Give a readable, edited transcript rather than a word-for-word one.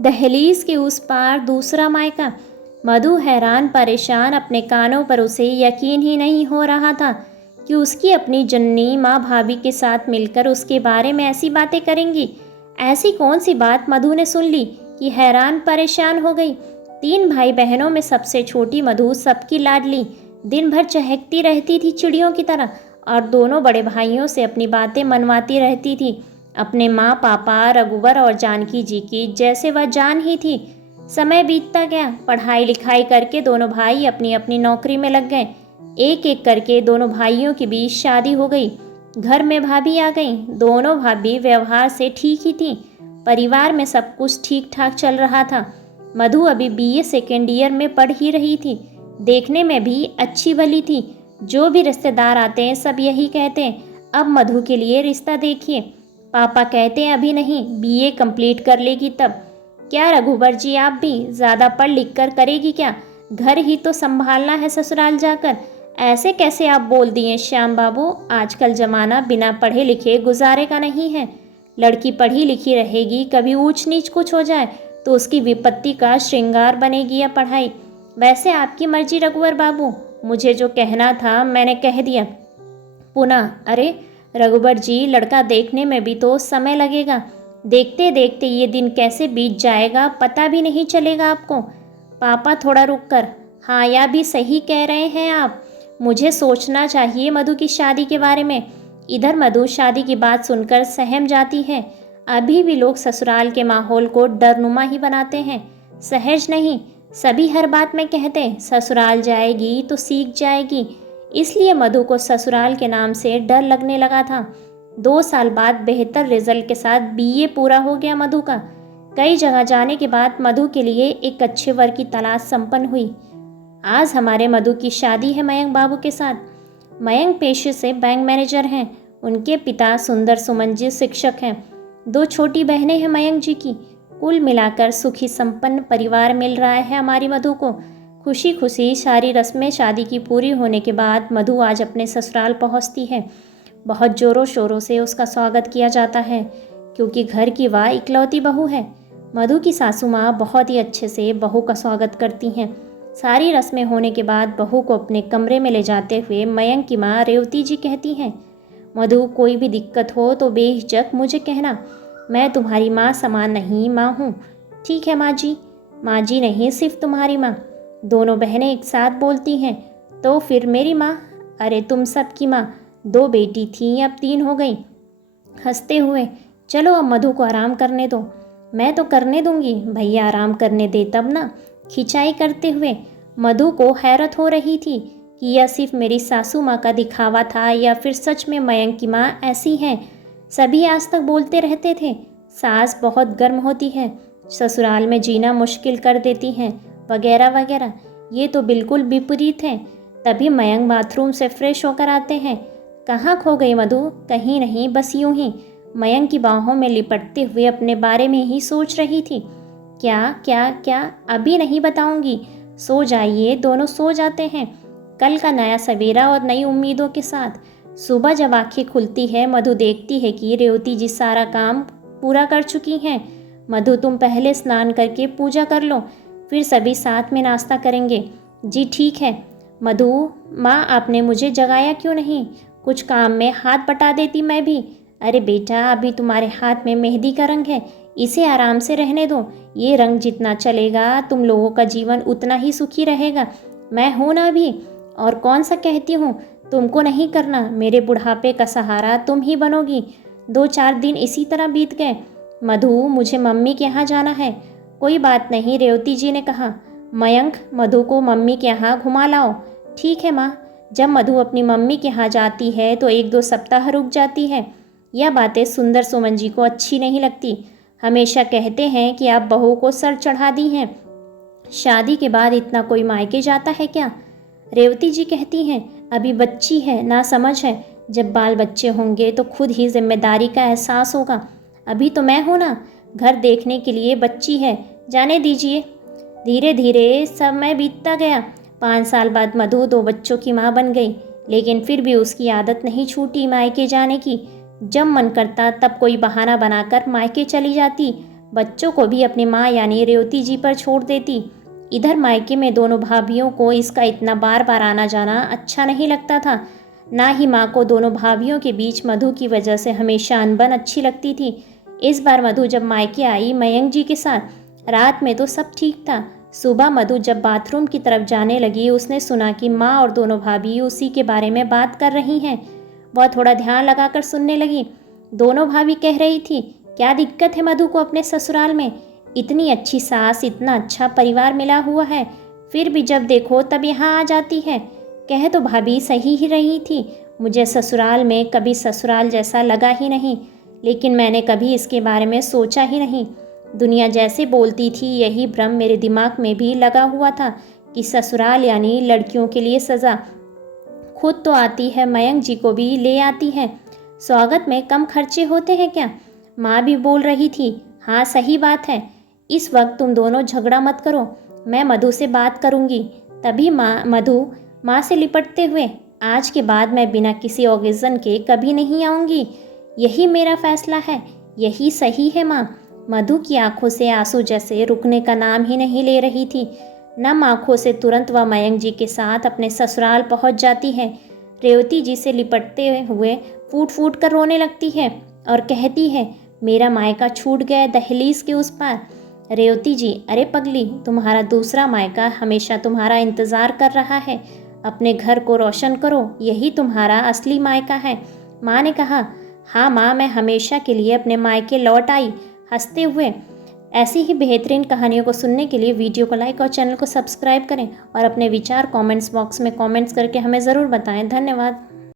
दहलीज के उस पार दूसरा मायका। मधु हैरान परेशान अपने कानों पर, उसे यकीन ही नहीं हो रहा था कि उसकी अपनी जन्नी माँ भाभी के साथ मिलकर उसके बारे में ऐसी बातें करेंगी। ऐसी कौन सी बात मधु ने सुन ली कि हैरान परेशान हो गई। 3 भाई बहनों में सबसे छोटी मधु सबकी लाडली, दिन भर चहकती रहती थी चिड़ियों की तरह, और दोनों बड़े भाइयों से अपनी बातें मनवाती रहती थी, अपने माँ पापा रघुवर और जानकी जी की, जैसे वह जान ही थी। समय बीतता गया, पढ़ाई लिखाई करके दोनों भाई अपनी अपनी नौकरी में लग गए। एक एक करके दोनों भाइयों के बीच शादी हो गई। घर में भाभी आ गई। दोनों भाभी व्यवहार से ठीक ही थी। परिवार में सब कुछ ठीक ठाक चल रहा था। मधु अभी बीए सेकेंड ईयर में पढ़ ही रही थी। देखने में भी अच्छी भली थी। जो भी रिश्तेदार आते हैं सब यही कहते हैं, अब मधु के लिए रिश्ता देखिए। पापा कहते हैं अभी नहीं, बीए कंप्लीट कर लेगी तब। क्या रघुवर जी, आप भी ज़्यादा पढ़ लिख कर करेगी क्या? घर ही तो संभालना है ससुराल जाकर। ऐसे कैसे आप बोल दिए श्याम बाबू, आजकल ज़माना बिना पढ़े लिखे गुजारे का नहीं है। लड़की पढ़ी लिखी रहेगी, कभी ऊंच नीच कुछ हो जाए तो उसकी विपत्ति का श्रृंगार बनेगी या पढ़ाई। वैसे आपकी मर्जी रघुवर बाबू, मुझे जो कहना था मैंने कह दिया। पुनः अरे रघुवर जी, लड़का देखने में भी तो समय लगेगा। देखते देखते ये दिन कैसे बीत जाएगा पता भी नहीं चलेगा आपको। पापा थोड़ा रुक कर, हाँ या भी सही कह रहे हैं आप, मुझे सोचना चाहिए मधु की शादी के बारे में। इधर मधु शादी की बात सुनकर सहम जाती है। अभी भी लोग ससुराल के माहौल को डरनुमा ही बनाते हैं, सहज नहीं। सभी हर बात में कहते हैं ससुराल जाएगी तो सीख जाएगी, इसलिए मधु को ससुराल के नाम से डर लगने लगा था। 2 साल बाद बेहतर रिजल्ट के साथ बीए पूरा हो गया मधु का। कई जगह जाने के बाद मधु के लिए एक अच्छे वर की तलाश संपन्न हुई। आज हमारे मधु की शादी है मयंक बाबू के साथ। मयंक पेशे से बैंक मैनेजर हैं। उनके पिता सुंदर सुमन जी शिक्षक हैं। 2 छोटी बहनें हैं मयंक जी की। कुल मिलाकर सुखी संपन्न परिवार मिल रहा है हमारी मधु को। खुशी खुशी सारी रस्में शादी की पूरी होने के बाद मधु आज अपने ससुराल पहुंचती है। बहुत ज़ोरों शोरों से उसका स्वागत किया जाता है, क्योंकि घर की वह इकलौती बहू है। मधु की सासू माँ बहुत ही अच्छे से बहू का स्वागत करती हैं। सारी रस्में होने के बाद बहू को अपने कमरे में ले जाते हुए मयंक की माँ रेवती जी कहती हैं, मधु कोई भी दिक्कत हो तो बेहिचक मुझे कहना, मैं तुम्हारी माँ समान नहीं माँ हूँ। ठीक है माँ जी। माँ जी नहीं, सिर्फ तुम्हारी माँ। दोनों बहनें एक साथ बोलती हैं, तो फिर मेरी माँ। अरे तुम सबकी माँ। 2 बेटी थीं, अब 3 हो गई। हंसते हुए, चलो अब मधु को आराम करने दो। मैं तो करने दूंगी, भैया आराम करने दे तब ना। खिंचाई करते हुए मधु को हैरत हो रही थी कि यह सिर्फ मेरी सासू माँ का दिखावा था या फिर सच में मयंक की माँ ऐसी हैं। सभी आज तक बोलते रहते थे सास बहुत गर्म होती है, ससुराल में जीना मुश्किल कर देती हैं, वगैरह वगैरह। ये तो बिल्कुल विपरीत है। तभी मयंक बाथरूम से फ्रेश होकर आते हैं। कहाँ खो गई मधु? कहीं नहीं, बस यूं ही मयंक की बाहों में लिपटते हुए अपने बारे में ही सोच रही थी। क्या क्या क्या? अभी नहीं बताऊंगी, सो जाइए। दोनों सो जाते हैं। कल का नया सवेरा और नई उम्मीदों के साथ सुबह जब आंखें खुलती है, मधु देखती है कि रेवती जी सारा काम पूरा कर चुकी हैं। मधु तुम पहले स्नान करके पूजा कर लो, फिर सभी साथ में नाश्ता करेंगे। जी ठीक है। मधु माँ, आपने मुझे जगाया क्यों नहीं? कुछ काम में हाथ बटा देती मैं भी। अरे बेटा, अभी तुम्हारे हाथ में मेहंदी का रंग है, इसे आराम से रहने दो। ये रंग जितना चलेगा तुम लोगों का जीवन उतना ही सुखी रहेगा। मैं हूँ ना अभी। और कौन सा कहती हूँ, तुमको नहीं करना। मेरे बुढ़ापे का सहारा तुम ही बनोगी। 2-4 दिन इसी तरह बीत गए। मधु, मुझे मम्मी के यहाँ जाना है। कोई बात नहीं, रेवती जी ने कहा। मयंक, मधु को मम्मी के यहाँ घुमा लाओ। ठीक है माँ। जब मधु अपनी मम्मी के यहाँ जाती है तो 1-2 सप्ताह रुक जाती है। यह बातें सुंदर सुमन जी को अच्छी नहीं लगती। हमेशा कहते हैं कि आप बहू को सर चढ़ा दी हैं। शादी के बाद इतना कोई मायके जाता है क्या? रेवती जी कहती हैं, अभी बच्ची है, ना समझ है। जब बाल बच्चे होंगे तो खुद ही जिम्मेदारी का एहसास होगा। अभी तो मैं हूँ ना, घर देखने के लिए बच्ची है, जाने दीजिए। धीरे धीरे समय बीतता गया। 5 साल बाद मधु 2 बच्चों की माँ बन गई, लेकिन फिर भी उसकी आदत नहीं छूटी मायके जाने की। जब मन करता तब कोई बहाना बनाकर मायके चली जाती। बच्चों को भी अपनी माँ यानी रेवती जी पर छोड़ देती। इधर मायके में दोनों भाभियों को इसका इतना बार बार आना जाना अच्छा नहीं लगता था। ना ही माँ को दोनों भाभियों के बीच मधु की वजह से हमेशा अनबन अच्छी लगती थी। इस बार मधु जब मायके आई मयंक जी के साथ, रात में तो सब ठीक था। सुबह मधु जब बाथरूम की तरफ जाने लगी, उसने सुना कि माँ और दोनों भाभी उसी के बारे में बात कर रही हैं। वह थोड़ा ध्यान लगाकर सुनने लगी। दोनों भाभी कह रही थी, क्या दिक्कत है मधु को अपने ससुराल में? इतनी अच्छी सास, इतना अच्छा परिवार मिला हुआ है, फिर भी जब देखो तब यहाँ आ जाती है। कह तो भाभी सही ही रही थी, मुझे ससुराल में कभी ससुराल जैसा लगा ही नहीं, लेकिन मैंने कभी इसके बारे में सोचा ही नहीं। दुनिया जैसे बोलती थी यही भ्रम मेरे दिमाग में भी लगा हुआ था कि ससुराल यानी लड़कियों के लिए सज़ा। खुद तो आती है, मयंक जी को भी ले आती है। स्वागत में कम खर्चे होते हैं क्या? माँ भी बोल रही थी। हाँ सही बात है। इस वक्त तुम दोनों झगड़ा मत करो, मैं मधु से बात करूँगी। तभी मधु माँ से लिपटते हुए, आज के बाद मैं बिना किसी ओकेज़न के कभी नहीं आऊँगी, यही मेरा फैसला है, यही सही है माँ। मधु की आंखों से आंसू जैसे रुकने का नाम ही नहीं ले रही थी। नम आंखों से तुरंत वह मयंक जी के साथ अपने ससुराल पहुंच जाती है। रेवती जी से लिपटते हुए फूट फूट कर रोने लगती है और कहती है, मेरा मायका छूट गया दहलीज के उस पार। रेवती जी, अरे पगली, तुम्हारा दूसरा मायका हमेशा तुम्हारा इंतज़ार कर रहा है। अपने घर को रोशन करो, यही तुम्हारा असली मायका है। माँ ने कहा। हाँ माँ, मैं हमेशा के लिए अपने मायके लौट आई। हंसते हुए ऐसी ही बेहतरीन कहानियों को सुनने के लिए वीडियो को लाइक और चैनल को सब्सक्राइब करें और अपने विचार कमेंट्स बॉक्स में कमेंट्स करके हमें ज़रूर बताएं। धन्यवाद।